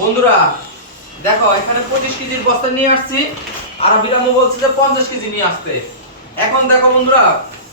বন্ধুরা দেখো এখানে 25 কেজির বস্তা নিয়ে আসছি আর আবিরামও বলছে যে 50 কেজি নিয়ে আসতে। এখন দেখো বন্ধুরা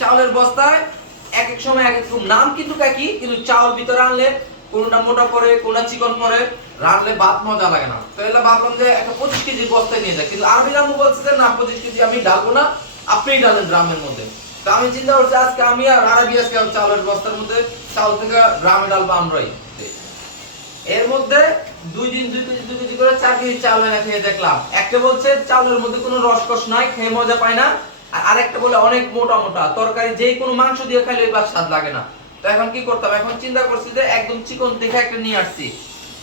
চাউলের বস্তায় এক এক সময় এক এক রকম নাম কিন্তু একই, কিন্তু চাউল ভিতরে আনলে কোনটা মোটা পড়ে কোনটা চিকন পড়ে, রাখলে ভাত মজা লাগে না। তো এলা ভাবলাম যে একটা 25 কেজির বস্তায় নিয়ে যাই, কিন্তু আবিরামও বলছে যে না 25 কেজি আমি ঢালবো না, আপনিই ঢালেন ড্রামের মধ্যে। তো আমি চিন্তা করছি আজকে আমি আর আরবি আজকে চাউলের বস্তার মধ্যে চাউল থেকে ড্রামে ঢালবো আমরাই। এর মধ্যে দুই কেজি করে 4 কেজি চাউল এনে খেয়ে দেখলাম। একটা বলছে চাউলের মধ্যে কোনো রসকস নাই, খেয়ে মজা পায় না, আর আরেকটা বলে অনেক মোটা মোটা তরকারি, যেই কোনো মাংস দিয়ে খাইলে এবার স্বাদ লাগে না। তো এখন কি করতাম, এখন চিন্তা করছি যে একদম চিকন দেখে একটা নিয়ে আসছি।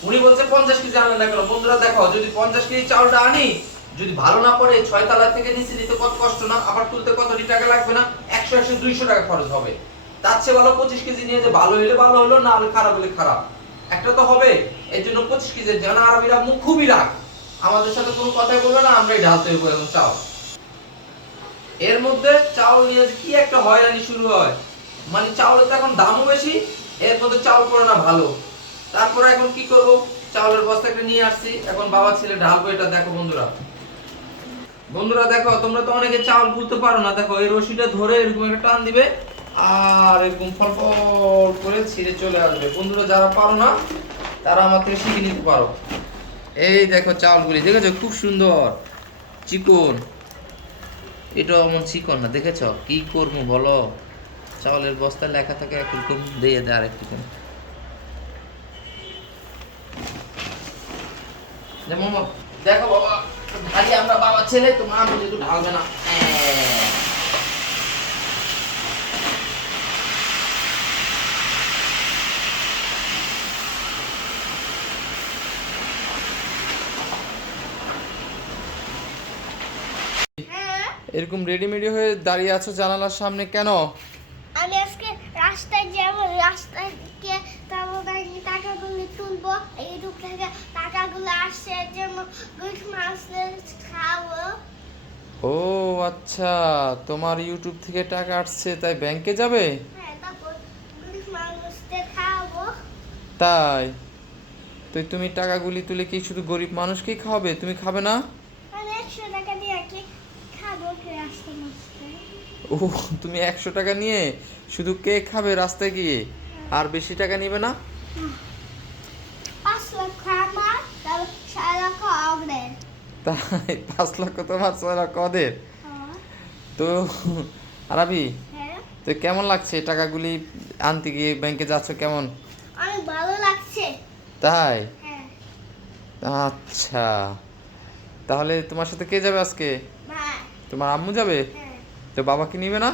উনি বলছে 50 কেজি আনলে না কেন? বন্ধুরা দেখো যদি 50 কেজি চাউলটা আনি, যদি ভালো না পড়ে 6 তলা থেকে নিচে নিতে কত কষ্ট না, আবার তুলতে কতটি টাকা লাগবে না, 100 200 টাকা খরচ হবে। তার চেয়ে ভালো 25 কেজি নিয়ে যে ভালো হলে ভালো হলো, না হলে খারাপ হলে খারাপ, একটা তো হবে। এর জন্য 25 কেজি যেন আরবিরা মুখ খুবই রাগ, আমাদের সাথে কোনো কথাই বলবে না, আমরাই ঢালতে হইব এখন চাউল। এর মধ্যে চাউল নিয়ে কি একটা হয়রানি শুরু হয়, মানে চাউলের তো এখন দামও বেশি, এর মধ্যে চাউল পড়ে না ভালো। তারপরে এখন কি করব, চাউলের বস্তা একটা নিয়ে আসছি, এখন বাবা ছেলে ঢালবো। এটা দেখো বন্ধুরা, বন্ধুরা দেখো তোমরা তো অনেকে চাউল গুলতে পারো না, দেখো এই রশিটা ধরে এরকম একটা টান দিবে আর এরকম ফল ফল করে ছিঁড়ে চলে আসবে। বন্ধুরা যারা পারো না তারা আমার থেকে শিখে নিতে পারো। এই দেখো চাউলগুলি দেখেছো, খুব সুন্দর চিকন। এটা এমন চিকন না, দেখেছো? কি করবো বলো, চাউলের বস্তায় লেখা থাকে একরকম, দিয়ে দেয় আরেক রকম। যেমন দেখো বাবা, ঢালি আমরা বাবা ছেলে, তো মা বলে একটু ঢালবে না। এরকম রেডিমেডি হয়ে দাঁড়িয়ে আছো জানালার সামনে কেন? আমি আজকে রাস্তায় যাব, রাস্তায় গিয়ে তারপরে টাকাগুলো তুলবো, ইউটিউব থেকে টাকাগুলো আসছে, এর জন্য গুড মাছ খাবো। ও আচ্ছা, তোমার ইউটিউব থেকে টাকা আসছে তাই ব্যাংকে যাবে? হ্যাঁ, তারপর গুড মানুষদের খাবো। তাই তো তুমি টাকাগুলি তুলে কি শুধু গরিব মানুষকেই খাওয়াবে, তুমি খাবে না? আমি 100 টাকা দিয়ে কি খাবো কি রাস্তায় রাস্তায়? ও, তুমি 100 টাকা নিয়ে শুধু কেক খাবে রাস্তায় গিয়ে, আর বেশি টাকা নিবে না? 5 লক্ষ আমার, তারপর 6 লক্ষ অগ্রের। তাই 5 লক্ষ তোমার, 6 লক্ষ ওদের। তো আরবি, হ্যাঁ, তো কেমন লাগছে টাকাগুলি আনতে গিয়ে ব্যাংকে যাচ্ছ, কেমন? অনেক ভালো লাগছে। তাই? হ্যাঁ, আচ্ছা, তাহলে তোমার সাথে কে যাবে আজকে? ভাই। তোমার আম্মু যাবে? হ্যাঁ, তো বাবাকে নিবে না?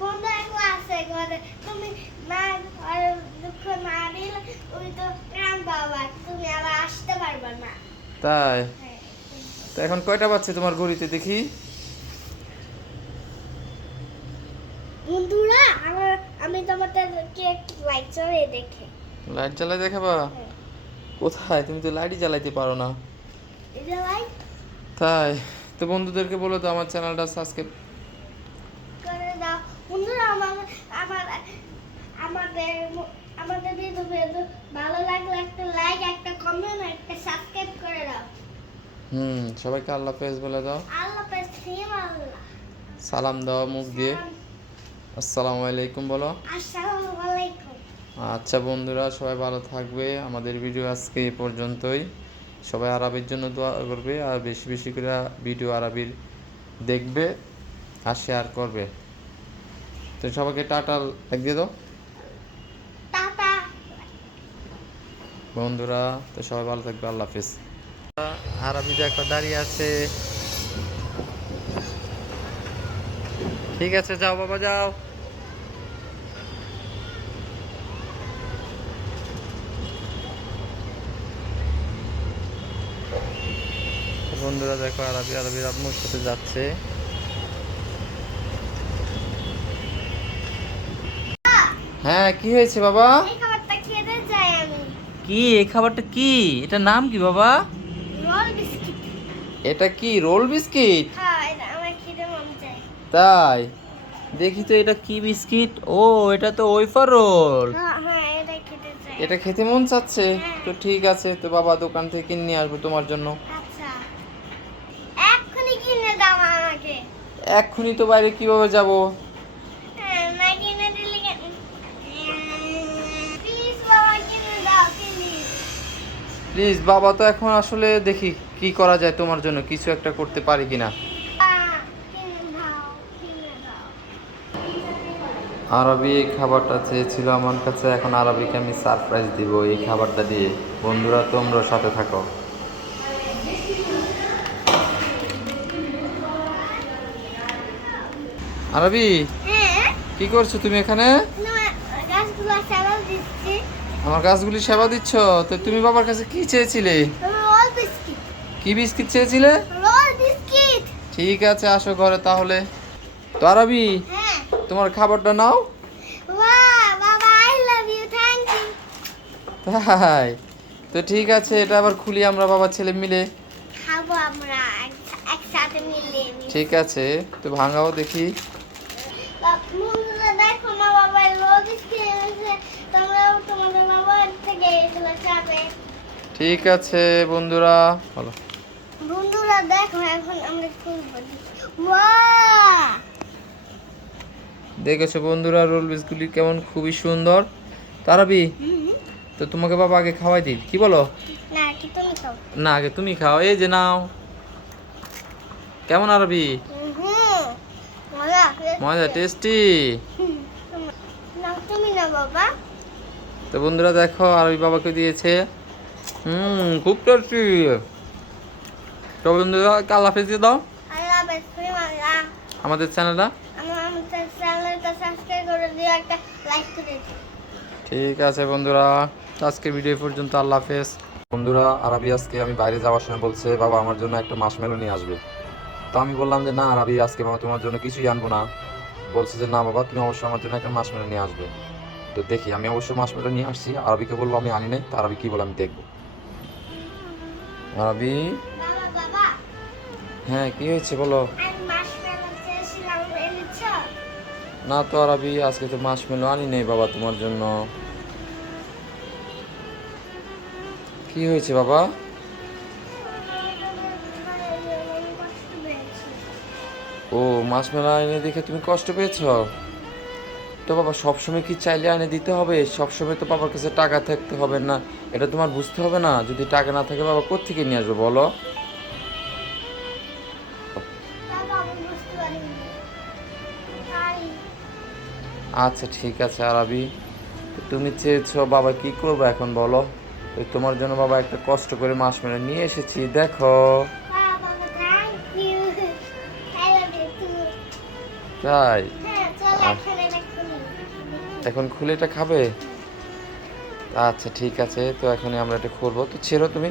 বন্ধু একলা আছে ঘরে, তুমি না আর দুঃখ না দিলে ওই তো কাম বাবা, তুমি আবার আসতে পারবে না। তাই? হ্যাঁ। তো এখন কয়টা বাজছে তোমার ঘড়িতে দেখি? বন্ধুরা আমি তোমাদেরকে একটু লাইট জ্বালিয়ে দেখে। লাইট জ্বালাই দেখাবা? হ্যাঁ। কোথায়, তুমি তো লাইটই জ্বালাইতে পারো না। এই যে লাইট তাই? তো বন্ধুদেরকে বলো তো আমার চ্যানেলটা সাবস্ক্রাইব করে দাও। বন্ধুরা আমার আমাদের আমাদের ভিডিও ভালো লাগলে একটা লাইক, একটা কমেন্ট, একটা সাবস্ক্রাইব করে দাও। সবাইকে আল্লাহ হাফেজ বলে দাও, আল্লাহ হাফেজ, ফিরে আল্লাহ। সালাম দাও মুখ দিয়ে, আসসালামু আলাইকুম বলো। আসসালামু আলাইকুম। আচ্ছা বন্ধুরা, সবাই ভালো থাকবে। আমাদের ভিডিও আজকে এই পর্যন্তই। সবাই আরবির জন্য দোয়া করবে, আর বেশি বেশি করে ভিডিও আরবির দেখবে আর শেয়ার করবে। তো সবাইকে টাটা দিয়ে দাও টাটা। বন্ধুরা। তো সবাই ভালো থাকবে, আল্লাহ হাফেজ। আরবি দেখো দাঁড়িয়ে আছে। ঠিক আছে, যাও বাবা যাও। বন্ধুরা দেখো আরবির আম্মুর সাথে যাচ্ছে। হ্যাঁ, কি হয়েছে বাবা? এই খাবারটা খেতে চাই আমি। কি এই খাবারটা, কি এটার নাম কি বাবা? Roll biscuit. এটা কি রোল বিস্কিট? হ্যাঁ, এটা আমার খেতে মন চাই। তাই? দেখি তো এটা কি বিস্কিট। ও, এটা তো ওয়েফার রোল। হ্যাঁ হ্যাঁ, এটা খেতে চাই। এটা খেতে মন চাচ্ছে? হ্যাঁ। তো ঠিক আছে, তো বাবা দোকান থেকে কিনে নিয়ে আসবো তোমার জন্য। আচ্ছা, এক্ষুনি কিনে দাও আমাকে। এক্ষুনি তো বাইরে কিভাবে যাব? না কিনে দিলে প্লিজ বাবা কিনে দাও প্লিজ। প্লিজ বাবা, তো এখন আসলে দেখি কি করা যায় তোমার জন্য, কিছু একটা করতে পারি কিনা। কিনে দাও কিনে দাও। আরবি এই খাবারটা চেয়েছিল আমার কাছে, এখন আরবিকে আমি সারপ্রাইজ দিব এই খাবারটা দিয়ে। বন্ধুরা তোমরা সাথে থাকো। আরবি, হ্যাঁ, কি করছো তুমি এখানে? গাছগুলো চালাও দিচ্ছি। আমার গাছগুলি সেবা দিচ্ছ? তো তুমি বাবার কাছে কি চেয়েছিলে? Roll biscuit. কি বিস্কিট চেয়েছিলে? Roll biscuit. ঠিক আছে, আসো ঘরে তাহলে। তো আরবি, হ্যাঁ। তোমার খাবারটা নাও। বাহ বাবা, I love you, thank you. তাই? তো ঠিক আছে, এটা আবার খুলি আমরা বাবা ছেলে মিলে। খাবো আমরা একসাথে মিলে। ঠিক আছে, তো ভাঙাও দেখি। বন্ধুরা দেখো না বাবা, রোল বিস্কিট এনেছে। তোমরাও তোমাদের বাবার থেকে এগুলো খাবে। ঠিক আছে বন্ধুরা, বলো। বন্ধুরা দেখো, এখন আমরা খুলবো। বাহ, দেখেছো বন্ধুরা রোল বিস্কুটগুলি কেমন খুবই সুন্দর। তারাবি, তো তোমাকে বাবা আগে খাওয়াই দিই, কি বলো? না কি তুমি খাও। না, আগে তুমি খাও, এই যে নাও। কেমন আরবি? মজা মজা, টেস্টি। না তুমি না বাবা। তো বন্ধুরা দেখো আরবি বাবাকে দিয়েছে। খুব টেস্টি। তো বন্ধুরা আল্লাহ হাফেজ দিয়ে দাও আল্লাহ হাফেজ, আল্লাহ। আমাদের চ্যানেলটা। আমাদের চ্যানেলটা সাবস্ক্রাইব করে দিও, একটা লাইক করে দিও। ঠিক আছে বন্ধুরা, আজকের ভিডিও পর্যন্ত, আল্লাহ হাফেজ। বন্ধুরা আরবি আজকে আমি বাইরে যাওয়ার সময় বলছে বাবা আমার জন্য একটা মাশমেলো নিয়ে আসবে। তো আমি বললাম যে না আরবি, আজকে বাবা তোমার জন্য কিছুই আনবো না। বলছে যে না বাবা, তুমি অবশ্যই আমার জন্য একটা মাশমেলো নিয়ে আসবে। তো দেখি, আমি অবশ্যই মাশমেলো নিয়ে আসছি। আরবিকে বলবো আমি আনি নাই, তো আরবি কি বলে আমি দেখবো। আরবি, বাবা বাবা, হ্যাঁ কি হয়েছে বলো? আমি মাশমেলো চেয়েছিলাম, এনেছো? না তো আরবি, আজকে তো মাশমেলো আনি নেই বাবা তোমার জন্য। কি হয়েছে বাবা? ও, মাশমেলো এনে দেখে তুমি কষ্ট পেয়েছো? তো বাবা সবসময় কি চাইলে এনে দিতে হবে? সবসময় তো বাবার কাছে টাকা থাকতে হবে না? এটা তোমার বুঝতে হবে না? যদি টাকা না থাকে বাবা কোত্থেকে নিয়ে আসবে বলো? বাবা আমি বুঝতে পারিনি। তাই আচ্ছা ঠিক আছে আরবি, তো তুমি চেয়েছো, বাবা কি করবো এখন বলো? তো তোমার জন্য বাবা একটা কষ্ট করে মাশমেলো নিয়ে এসেছি, দেখো। বাবা thank you, I love you too. তাই? হ্যাঁ চল আহ। এখন এটা খুলি। এখন খুলে এটা খাবে? আচ্ছা ঠিক আছে, তো এখনই আমরা এটা খুলবো, তো ছেড়ো তুমি।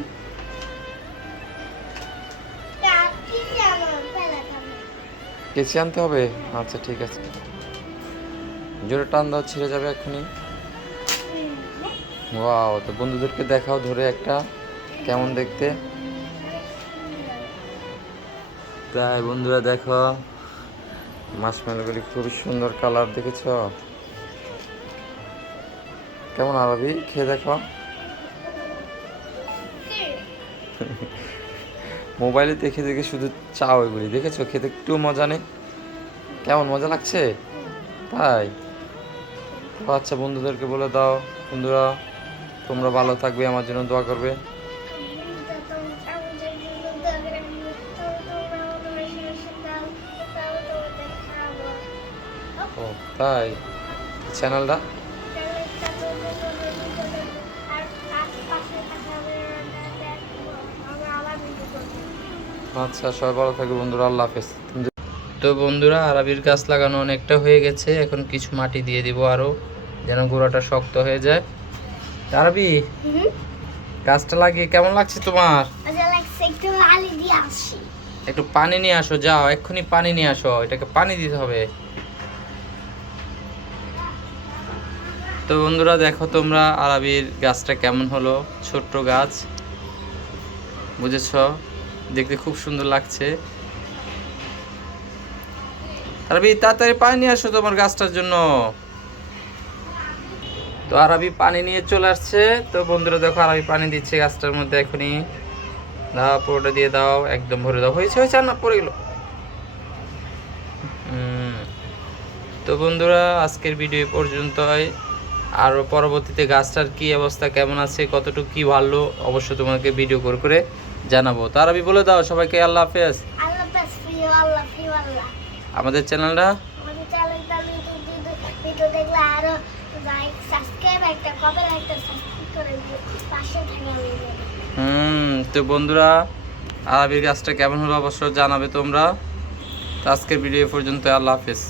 কি জানো ফেলে খাবে। কেচি আনতে হবে? আচ্ছা ঠিক আছে, জোরে টান দাও, ছিঁড়ে যাবে এখনই। ওয়াও, তো বন্ধুদেরকে দেখাও ধরে একটা, কেমন দেখতে। তাই বন্ধুরা দেখো, মাশমেলোগুলি খুবই সুন্দর কালার, দেখেছো কেমন? আরবি খেয়ে দেখো। মোবাইলে দেখে দেখে শুধু চাও এগুলি, দেখেছো খেতে একটু মজা নেই? কেমন মজা লাগছে? তাই? তো আচ্ছা বন্ধুদেরকে বলে দাও, বন্ধুরা তোমরা ভালো থাকবে, আমার জন্য দোয়া করবে। ও তাই? চ্যানেলটা? আচ্ছা সবাই ভালো থাকবে বন্ধুরা, আল্লাহ হাফেজ। তো বন্ধুরা আরবির গাছ লাগানো অনেকটা হয়ে গেছে, এখন কিছু মাটি দিয়ে দিব আরো, যেন গোড়াটা শক্ত হয়ে যায়। আরবি, গাছটা লাগিয়ে কেমন লাগছে তোমার? একটু পানি নিয়ে আসো, যাও এক্ষুনি পানি নিয়ে আসো, এটাকে পানি দিতে হবে। তো বন্ধুরা দেখো তোমরা আরবির গাছটা কেমন হলো, ছোট্ট গাছ, বুঝেছো? দেখতে খুব সুন্দর লাগছে। আরবি তাড়াতাড়ি পানি নিয়ে আসো তোমার গাছটার জন্য। তো আরবি পানি নিয়ে চলে আসছে। তো বন্ধুরা দেখো আরবি পানি দিচ্ছে গাছটার মধ্যে এখনই। দাও পুরোটা দিয়ে দাও, একদম ভরে দাও। হয়েছে হয়েছে, আর না পড়ে গেল। তো বন্ধুরা আজকের ভিডিও পর্যন্তই। আর পরবর্তীতে গাছটার কি অবস্থা, কেমন আছে, কতটুকু কি ভালো, অবশ্যই তোমাকে ভিডিও করে জানাবো। তো আরবি বলে দাও সবাইকে আল্লাহ হাফেজ। আল্লাহ হাফেজ, প্রিয় আল্লাহ, প্রিয় আল্লাহ। আমাদের চ্যানেলটা আমাদের চ্যানেলটা ভিডিও দেখলে আরো লাইক সাবস্ক্রাইব একটা কমেন্ট একটা সাবস্ক্রাইব করে দিও, পাশে থাকা হয়ে তো বন্ধুরা আরবির গাছটা কেমন হলো অবশ্যই জানাবে তোমরা। তো আজকের ভিডিও পর্যন্ত, আল্লাহ হাফেজ।